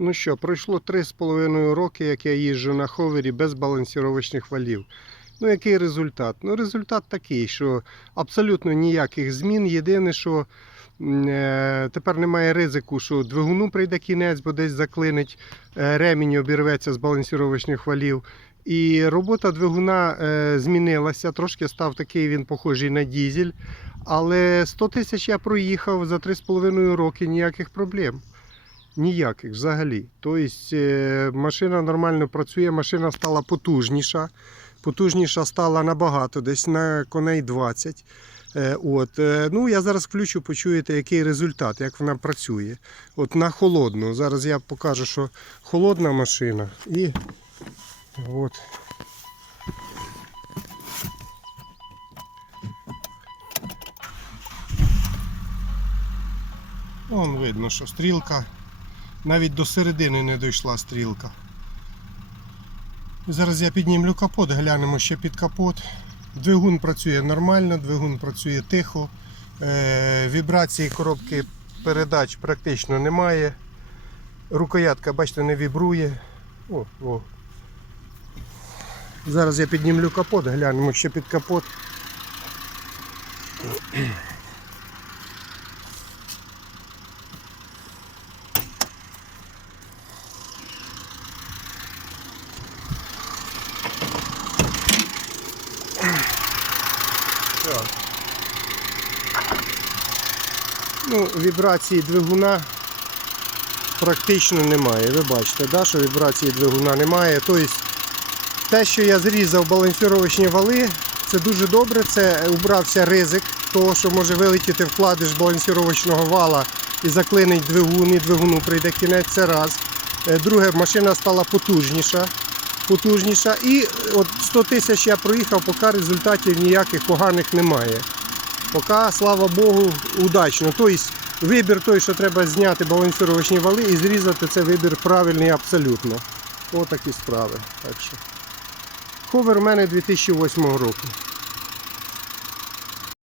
Ну що, пройшло 3,5 роки, як я їжджу на ховері без балансіровочних валів. Ну, який результат? Ну, результат такий, що абсолютно ніяких змін. Єдине, що е, тепер немає ризику, що двигуну прийде кінець, бо десь заклинить, е, ремінь обірветься з балансіровочних валів. І робота двигуна е, змінилася, трошки став такий він похожий на дізель. Але 100 тисяч я проїхав за 3,5 роки ніяких проблем. Ніяких взагалі. Тобто е, машина нормально працює, машина стала потужніша. Потужніша стала набагато, десь на коней 20. Е, От, е, ну, я зараз включу, почуєте, який результат, як вона працює. От на холодну. Зараз я покажу, що холодна машина. І от. Вон видно, що стрілка навіть до середини не дійшла стрілка. Зараз я піднімлю капот, глянемо ще під капот. Двигун працює нормально, двигун працює тихо. Е, вібрації коробки передач практично немає. Рукоятка, бачите, не вібрує. О, о. Зараз я піднімлю капот, глянемо ще під капот. Так. Ну, вібрації двигуна практично немає. Ви бачите, да, що вібрації двигуна немає. Тобто те, що я зрізав балансіровочні вали, це дуже добре. Це убрався ризик того, що може вилетіти вкладиш балансіровочного вала і заклинить двигун, і двигуну прийде кінець. Це раз. Е, Друге, машина стала потужніша. Потужніша. І от 100 тисяч я проїхав, поки результатів ніяких поганих немає. Поки, слава Богу, удачно. Тобто вибір той, що треба зняти балансировочні вали і зрізати, це вибір правильний абсолютно. Отакі справи. Так що. Ховер у мене 2008 року.